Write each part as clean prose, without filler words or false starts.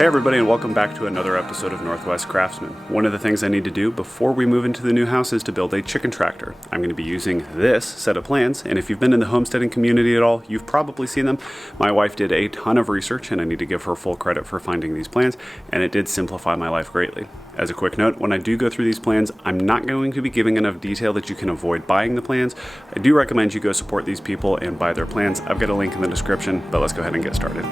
Hey everybody, and welcome back to another episode of Northwest Craftsman. One of the things I need to do before we move into the new house is to build a chicken tractor. I'm going to be using this set of plans, and if you've been in the homesteading community at all, you've probably seen them. My wife did a ton of research, and I need to give her full credit for finding these plans, and it did simplify my life greatly. As a quick note, when I do go through these plans, I'm not going to be giving enough detail that you can avoid buying the plans. I do recommend you go support these people and buy their plans. I've got a link in the description, but let's go ahead and get started.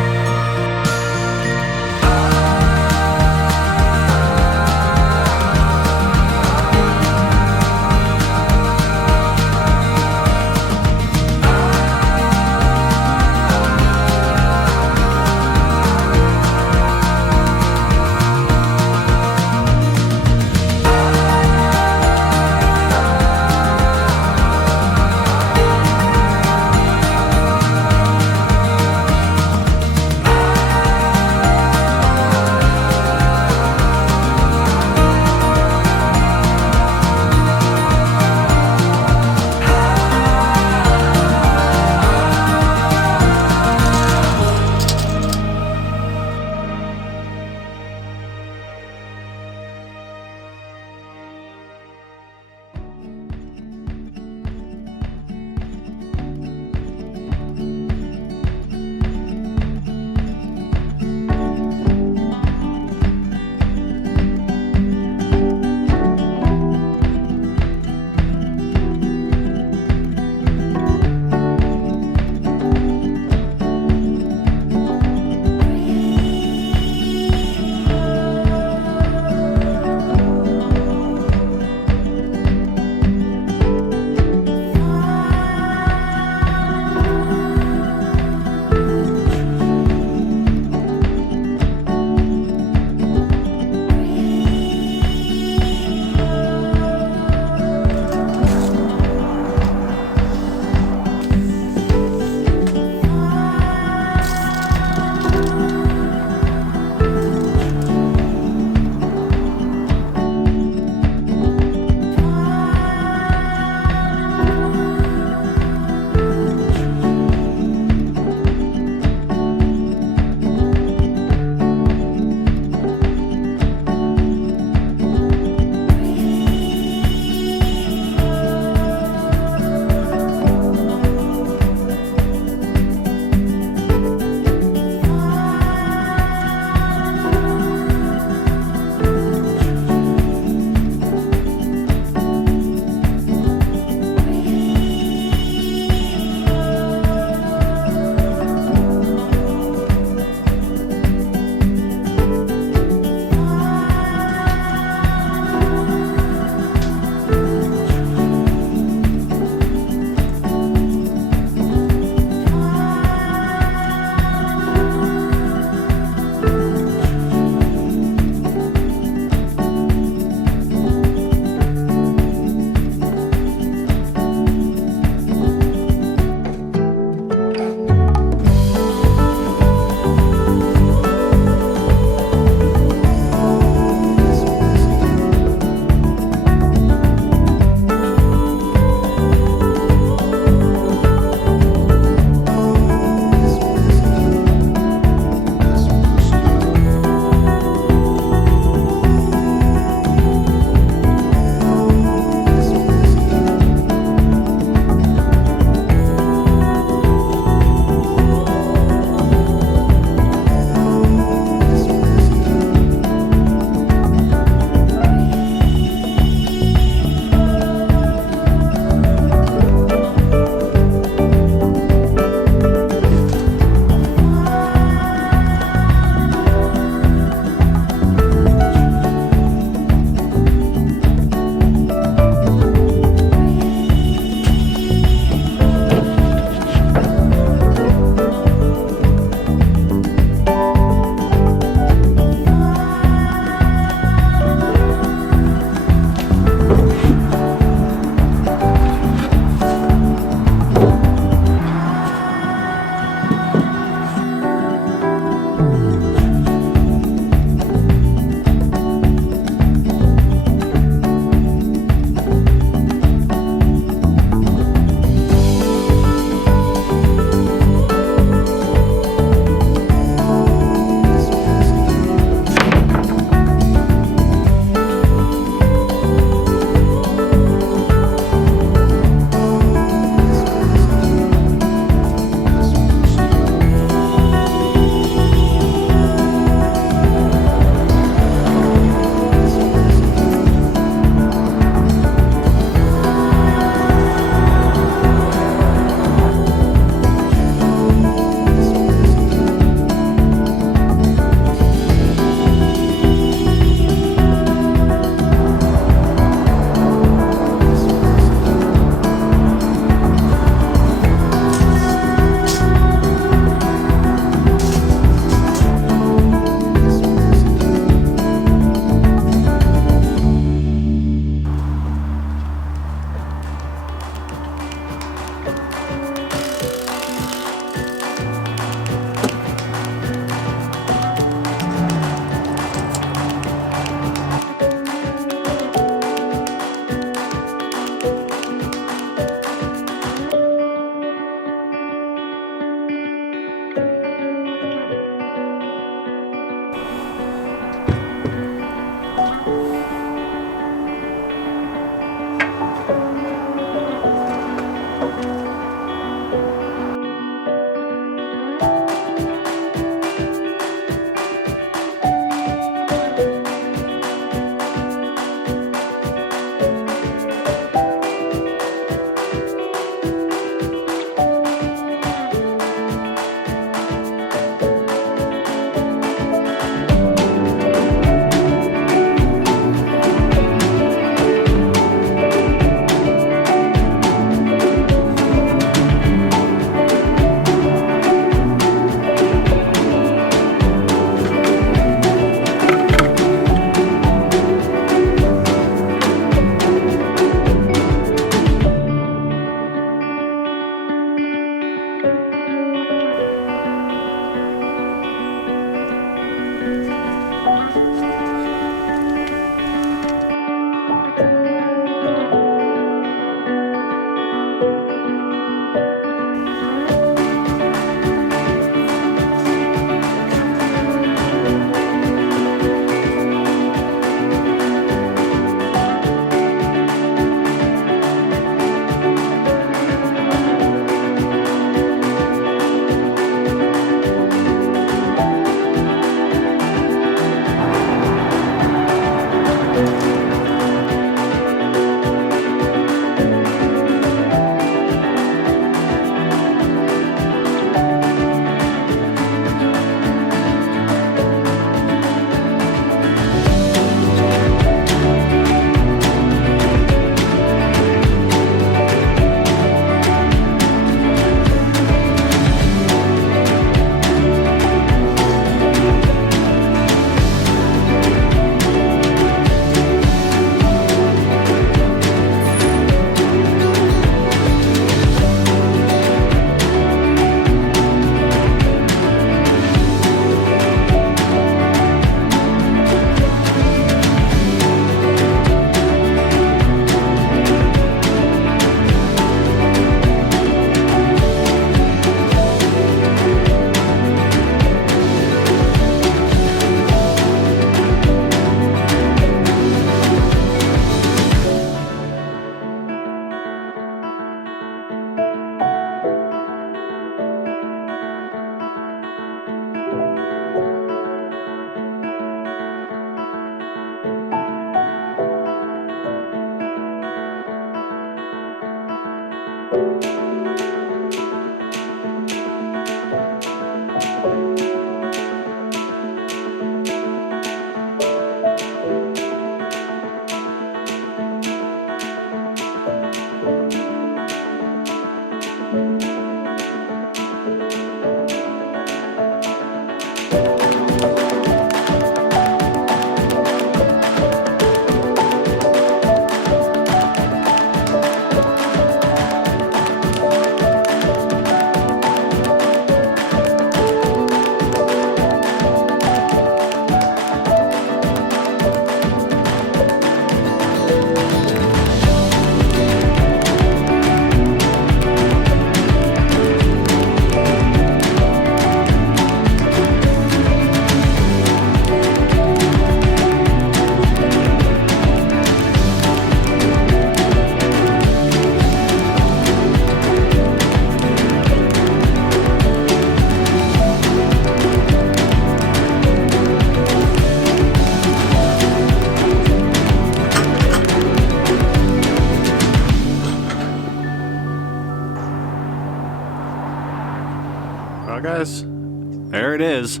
Well guys, there it is.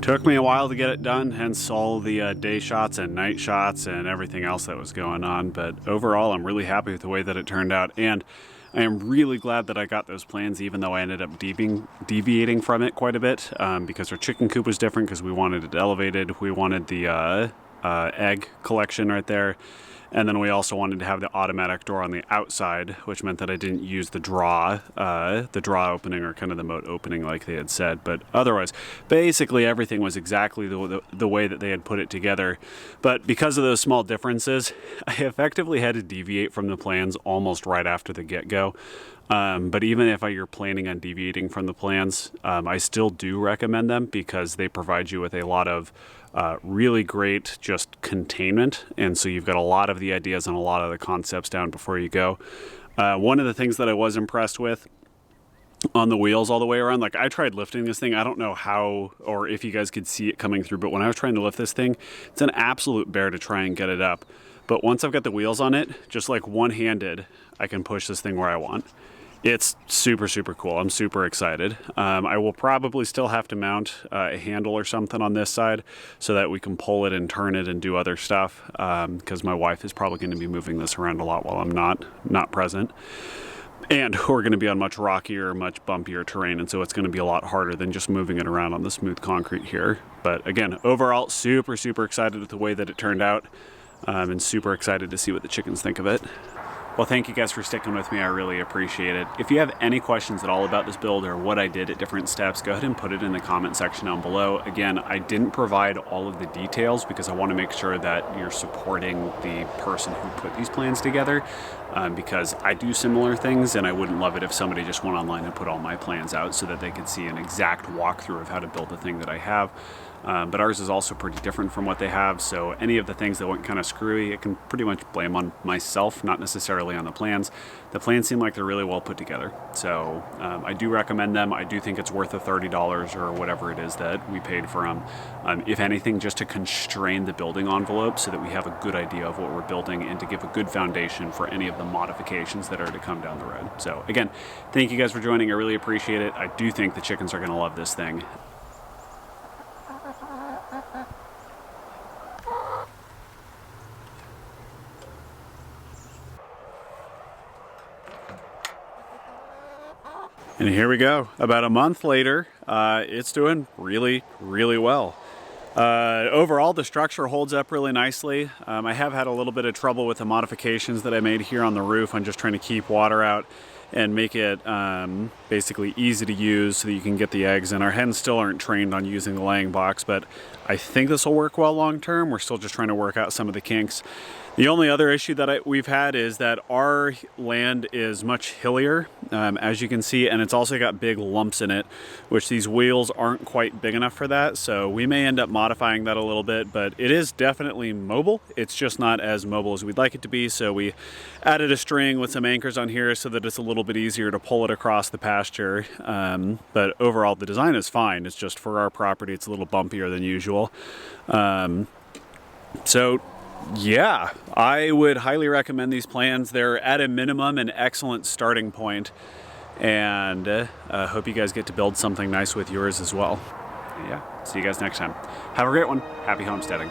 Took me a while to get it done, hence all the day shots and night shots and everything else that was going on. But overall, I'm really happy with the way that it turned out. And I am really glad that I got those plans, even though I ended up deviating from it quite a bit, because our chicken coop was different because we wanted it elevated. We wanted the egg collection right there. And then we also wanted to have the automatic door on the outside, which meant that I didn't use the draw opening or kind of the moat opening like they had said. But otherwise, basically everything was exactly the way that they had put it together. But because of those small differences, I effectively had to deviate from the plans almost right after the get-go. But even if you're planning on deviating from the plans, I still do recommend them because they provide you with a lot of really great just containment. And so you've got a lot of the ideas and a lot of the concepts down before you go. One of the things that I was impressed with on the wheels all the way around, like I tried lifting this thing. I don't know how or if you guys could see it coming through, but when I was trying to lift this thing, it's an absolute bear to try and get it up. But once I've got the wheels on it, just like one-handed, I can push this thing where I want. It's super, super cool. I'm super excited. I will probably still have to mount a handle or something on this side so that we can pull it and turn it and do other stuff, because my wife is probably going to be moving this around a lot while I'm not present. And we're going to be on much rockier, much bumpier terrain, and so it's going to be a lot harder than just moving it around on the smooth concrete here. But again, overall, super, super excited with the way that it turned out, and super excited to see what the chickens think of it. Well, thank you guys for sticking with me. I really appreciate it. If you have any questions at all about this build or what I did at different steps, go ahead and put it in the comment section down below. Again, I didn't provide all of the details because I want to make sure that you're supporting the person who put these plans together, because I do similar things and I wouldn't love it if somebody just went online and put all my plans out so that they could see an exact walkthrough of how to build the thing that I have. But ours is also pretty different from what they have, so any of the things that went kind of screwy, I can pretty much blame on myself, not necessarily on the plans. The plans seem like they're really well put together, so I do recommend them. I do think it's worth the $30 or whatever it is that we paid for them. If anything, just to constrain the building envelope so that we have a good idea of what we're building and to give a good foundation for any of the modifications that are to come down the road. So again, thank you guys for joining. I really appreciate it. I do think the chickens are going to love this thing. And here we go. About a month later, it's doing really, really well. Overall, the structure holds up really nicely. I have had a little bit of trouble with the modifications that I made here on the roof. I'm just trying to keep water out and make it basically easy to use so that you can get the eggs. And our hens still aren't trained on using the laying box, but I think this will work well long term. We're still just trying to work out some of the kinks. The only other issue that we've had is that our land is much hillier, as you can see, and it's also got big lumps in it, which these wheels aren't quite big enough for that. So we may end up modifying that a little bit, but it is definitely mobile. It's just not as mobile as we'd like it to be. So we added a string with some anchors on here so that it's a little bit easier to pull it across the pasture. But overall, the design is fine. It's just for our property, it's a little bumpier than usual. So yeah, I would highly recommend these plans. They're at a minimum an excellent starting point, and hope you guys get to build something nice with yours as well. Yeah, see you guys next time. Have a great one. Happy homesteading.